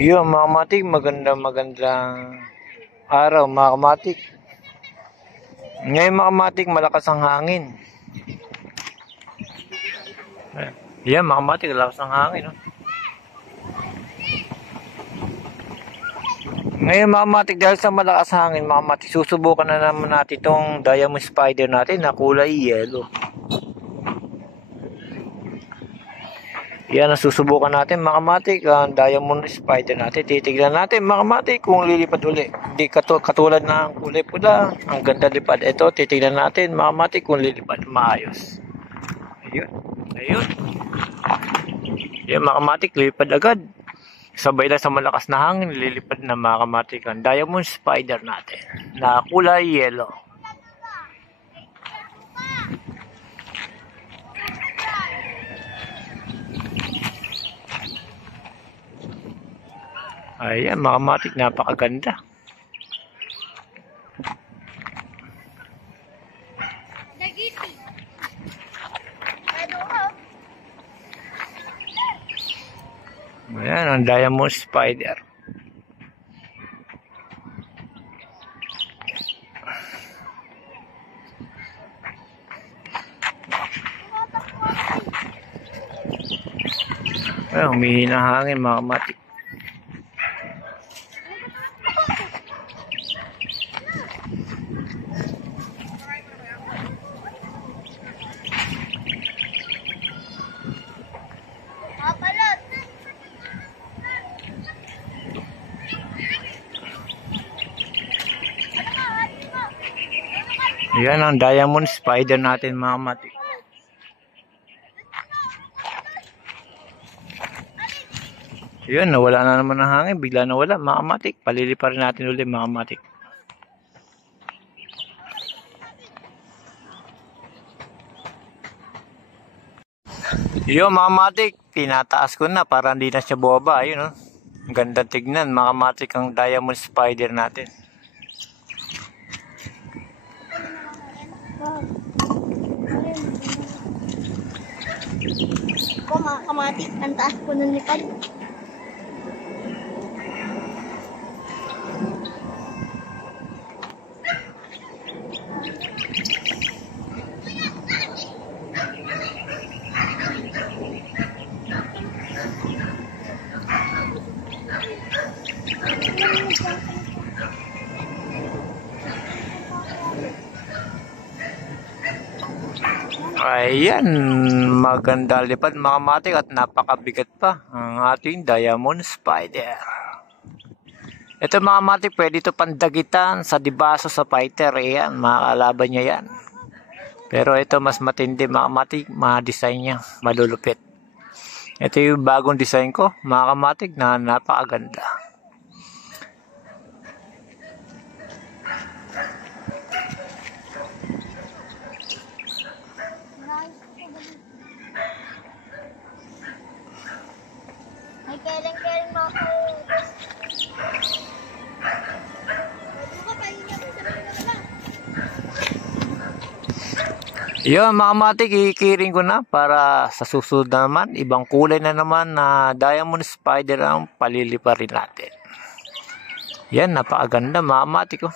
Yun mga kamatik, magandang araw mga kamatik. Ngayon mga kamatik, malakas ang hangin. Yan mga kamatik, malakas ang hangin. No? Ngayon mga kamatik, dahil sa malakas hangin mga kamatik, susubukan na naman natin itong diamond spider natin na kulay yellow. Yan ang susubukan natin mga kamatik, ang diamond spider natin. Titignan natin mga kamatik kung lilipad uli. Hindi katulad ng kulay pula, ang ganda lipad. Ito, titignan natin mga kamatik kung lilipad maayos. Ayun, ayun. Yan mga kamatik, lilipad agad. Sabay lang sa malakas na hangin, lilipad na mga kamatik ang diamond spider natin na kulay yellow. Ayan mga kamatik, napakaganda. Ayan ang diamond spider. Ayan, humihina hangin mga kamatik. Yan ang diamond spider natin mga kamatik. Yan, nawala na naman ang hangin. Bigla nawala mga kamatik. Palilipa rin natin ulit mga kamatik. Yun mga kamatik, tinataas ko na para hindi na siya bumaba. Ayun, oh. Ang ganda tignan mga kamatik ang diamond spider natin. Ko mga kamatik, ang taas po ng lipad. Ayan, maganda lipad mga kamatik at napakabigat pa ang ating diamond spider. Ito mga kamatik, pwede ito pandagitan sa dibaso sa fighter. Ayan, makakalaban niya yan. Pero ito mas matindi mga kamatik, ma-design niya, malulupit. Ito yung bagong design ko mga kamatik na napakaganda. Ay, kailan mga kamatik. Yun mga kamatik, ikikiring ko na para sa susunod naman, ibang kulay na naman na diamond spider ang paliliparin natin. Yan, napakaganda mga kamatik, oh.